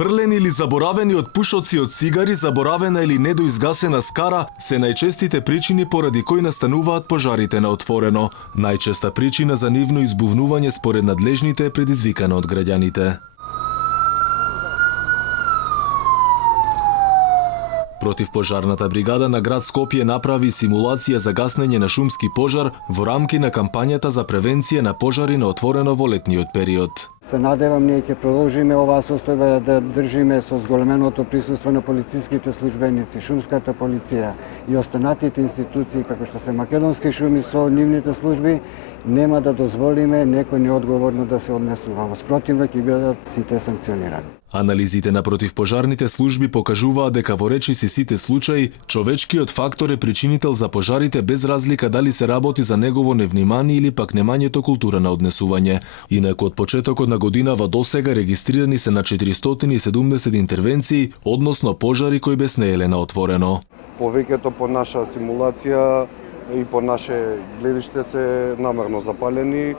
Фрлени или заборавени од пушоци од цигари, заборавена или недоизгасена скара се најчестите причини поради кои настануваат пожарите на отворено. Најчеста причина за нивно избувнување според надлежните е предизвикана од граѓаните. Противпожарната бригада на град Скопје направи симулација за гаснење на шумски пожар во рамки на кампањата за превенција на пожари на отворено во летниот период. Се надевам ние ќе продолжиме оваа состојба да држиме со зголеменото присуство на полициските службеници, шумската полиција и останатите институции како што се Македонски шуми со нивните служби, нема да дозволиме некој неодговорно да се однесува. Во спротивно ќе бидат сите санкционирани. Анализите на противпожарните служби покажуваат дека во речиси сите случаи човечкиот фактор е причинител за пожарите без разлика дали се работи за негово невнимание или пак немањето култура на однесување. Инаку од почетокот на годинава досега регистрирани се на 470 интервенции, односно пожари кои беснееле на отворено. Повеќето по наша симулација и по наше гледиште се намерно запалени,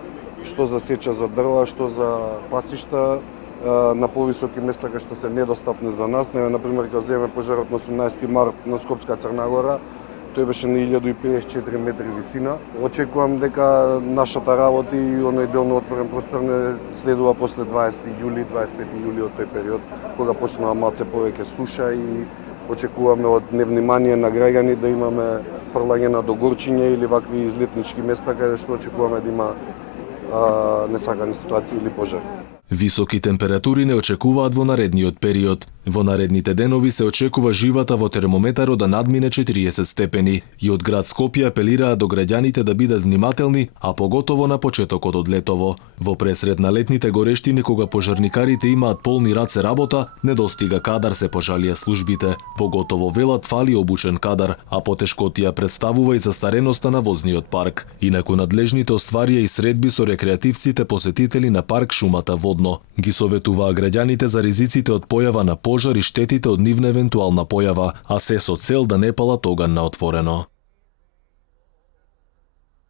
што за сеча за дрва, што за пасишта, на повисоки места кај што се недостапни за нас. Например, кога земе пожарот на 18 март на Скопска Црна Гора, тој беше на 1054 метри висина. Очекувам дека нашата работа и оној дел на отворен простор не следува после 20 јули, 25 јули од тој период, кога почнува малце повеќе суша и очекуваме од невнимание на граѓани да имаме фрлање на догорчиња или вакви излетнички места каде што очекуваме да има несакани ситуации или пожари. Високи температури не очекуваат во наредниот период. Во наредните денови се очекува живата во термометарот да надмине 40 степени и од град Скопје апелираат до граѓаните да бидат внимателни, а поготово на почетокот од летово. Во пресред на летните горештини кога пожарникарите имаат полни раце работа, недостига кадар, се пожалија службите. Поготово велат фали обучен кадар, а потешкотија представува и застареноста на возниот парк. Инаку надлежните остварија и средби со рекреативците посетители на парк Шумата Водно. Ги советуваа граѓаните за ризиците од појава на пожар и штетите од нивна евентуална појава, а се со цел да не палат оган на отворено.